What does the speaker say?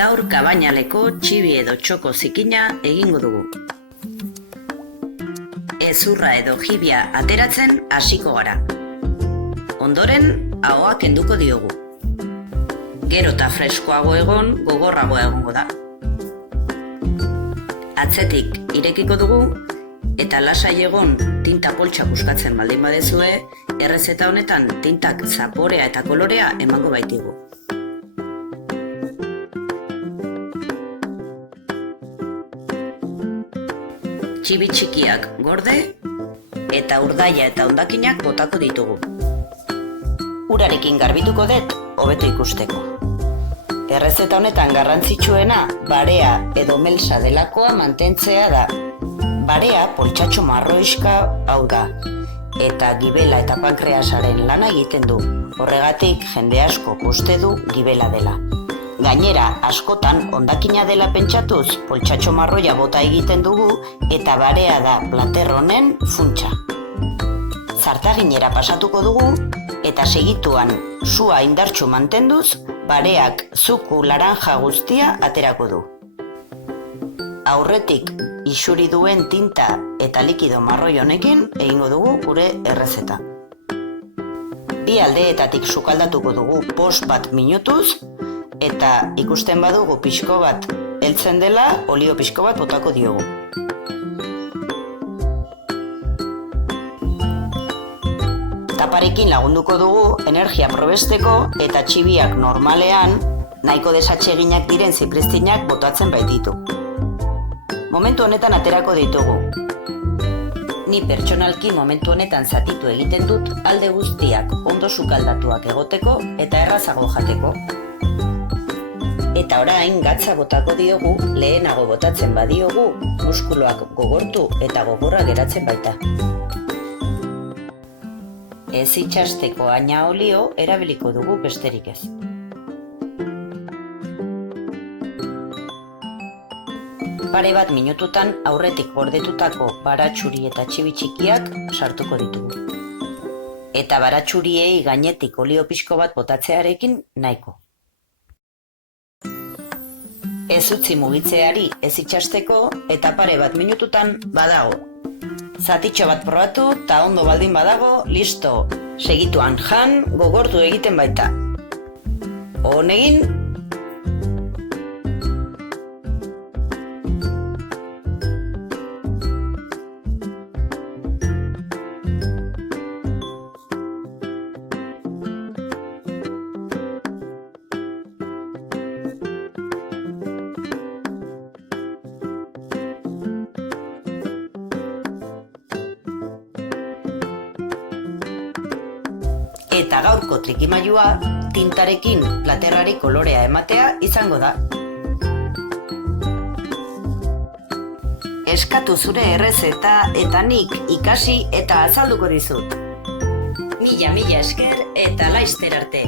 Gaur kabainaleko txibi edo txoko zikina egingo dugu. Ezurra edo jibia ateratzen hasiko gara. Ondoren, ahoa kenduko diogu. Gero eta freskoago egon, gogorragoa egongo da. Atzetik irekiko dugu, eta lasai egon tinta poltsa buskatzen baldin badezue, errezeta honetan tintak zaporea eta kolorea emango baitigu. Txibi txikiak gorde eta urdaia eta hondakinak botako ditugu. Urarekin garbituko dut hobeto ikusteko. Errezeta honetan garrantzitsuena barea edo melsa delakoa mantentzea da. Barea poltsatxo marroiska hau da, eta gibela eta pankreasaren lana egiten du. Horregatik jende asko uste du gibela dela. Gainera, askotan hondakina dela pentsatuz, poltsatxo marroia bota egiten dugu eta barea da plater honen funtsa. Zartaginera pasatuko dugu eta segituan sua indartsu mantenduz, bareak zuku laranja guztia aterako du. Aurretik isuri duen tinta eta likido marroi honekin egingo dugu gure errezeta. Bi aldeetatik sukaldatuko dugu 5 minutuz, eta ikusten badugu pixko bat heltzen dela, olio pixko bat botako diogu. Taparekin lagunduko dugu energia probesteko eta txibiak normalean nahiko desatseginak diren zipristinak botatzen baititu. Momentu honetan aterako ditugu. Ni pertsonalki momentu honetan zatitu egiten dut alde guztiak ondo sukaldatuak egoteko eta errazago jateko. Eta orain gatza botako diogu, lehenago botatzen badiogu, muskuloak gogortu eta gogorra geratzen baita. Ez itxasteko aina olio erabiliko dugu besterik ez. Pare bat minututan aurretik gordetutako baratxuri eta txibi txikiak sartuko ditugu. Eta baratxuriei gainetik olio pixko bat botatzearekin nahiko. Ez utzi mugitzeari ez itxasteko eta pare bat minututan badago. Zatitxo bat probatu eta ondo baldin badago, listo. Segituan jan, gogortu egiten baita. Honegin. Eta gaurko trikimailua tintarekin platerrari kolorea ematea izango da. Eskatu zure errezeta eta nik ikasi eta azalduko dizut. Mila esker eta laizter arte.